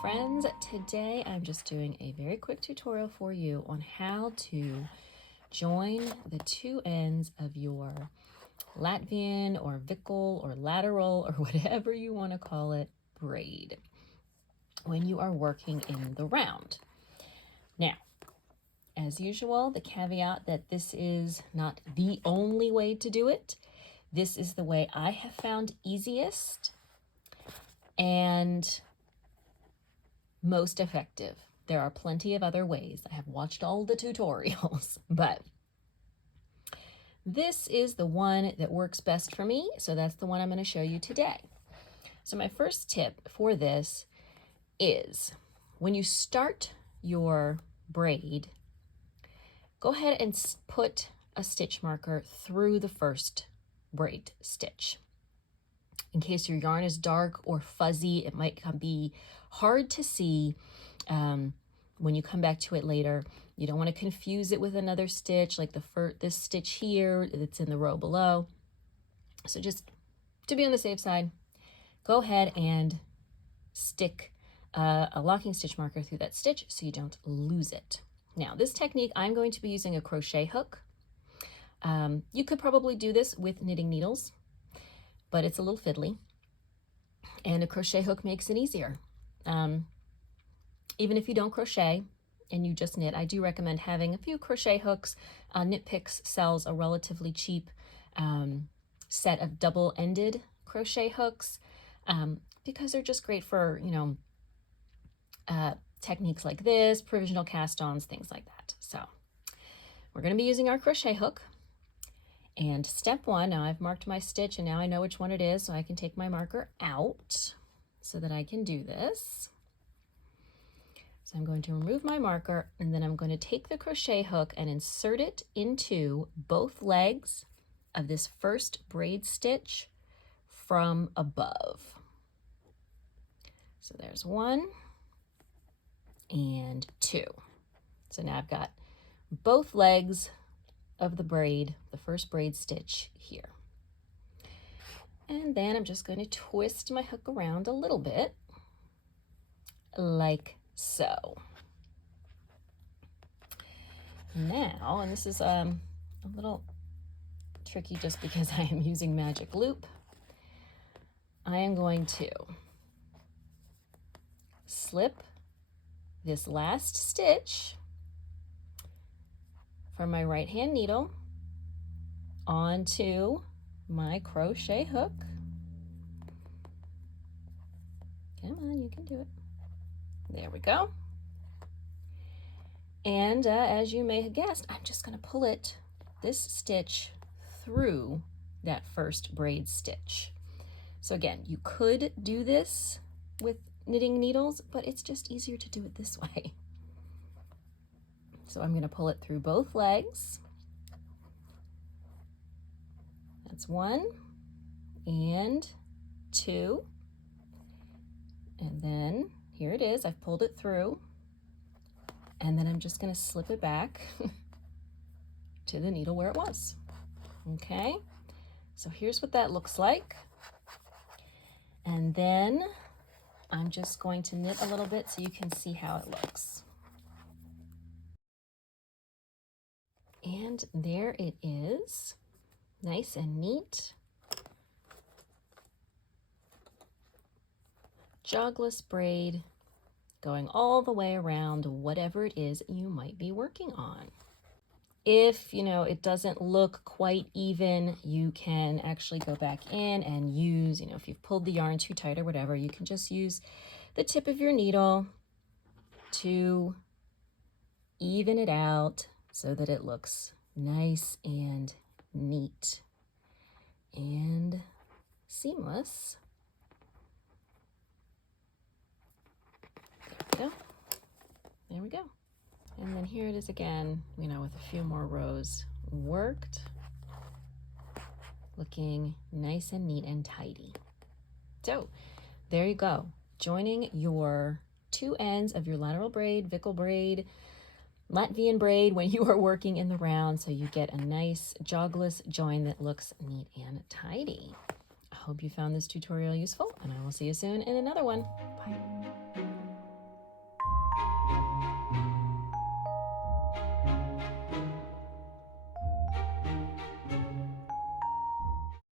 friends. Today I'm just doing a very quick tutorial for you on how to join the two ends of your Latvian or Vikkel or lateral or whatever you want to call it braid when you are working in the round. Now, as usual, the caveat that this is not the only way to do it. This is the way I have found easiest and most effective. There are plenty of other ways. I have watched all the tutorials, but this is the one that works best for me, so that's the one I'm going to show you today. So my first tip for this is when you start your braid, go ahead and put a stitch marker through the first braid stitch. In case your yarn is dark or fuzzy, it might be hard to see when you come back to it later. You don't want to confuse it with another stitch like this stitch here that's in the row below. So just to be on the safe side, go ahead and stick a locking stitch marker through that stitch so you don't lose it. Now, this technique, I'm going to be using a crochet hook. You could probably do this with knitting needles, but it's a little fiddly, and a crochet hook makes it easier. Even if you don't crochet and you just knit, I do recommend having a few crochet hooks. Knit Picks sells a relatively cheap set of double-ended crochet hooks because they're just great for, techniques like this, provisional cast-ons, things like that. So we're going to be using our crochet hook. And step one, now I've marked my stitch and now I know which one it is, so I can take my marker out so that I can do this. So I'm going to remove my marker and then I'm going to take the crochet hook and insert it into both legs of this first braid stitch from above. So there's one and two. So now I've got both legs of the braid, the first braid stitch here. And then I'm just going to twist my hook around a little bit, like so. Now, and this is a little tricky just because I am using magic loop, I am going to slip this last stitch from my right hand needle onto my crochet hook. Come on, you can do it. There we go. And as you may have guessed, I'm just going to pull this stitch through that first braid stitch. So again, you could do this with knitting needles, but it's just easier to do it this way. So I'm going to pull it through both legs. That's one and two. And then here it is. I've pulled it through. And then I'm just going to slip it back to the needle where it was. Okay, so here's what that looks like. And then I'm just going to knit a little bit so you can see how it looks. And there it is, nice and neat. Jogless braid going all the way around whatever it is you might be working on. If, it doesn't look quite even, you can actually go back in and use, if you've pulled the yarn too tight or whatever, you can just use the tip of your needle to even it out so that it looks nice and neat and seamless. There we go. There we go. And then here it is again, with a few more rows worked, looking nice and neat and tidy. So there you go, joining your two ends of your lateral braid, Vikkel braid, Latvian braid when you are working in the round, so you get a nice jogless join that looks neat and tidy. I hope you found this tutorial useful, and I will see you soon in another one.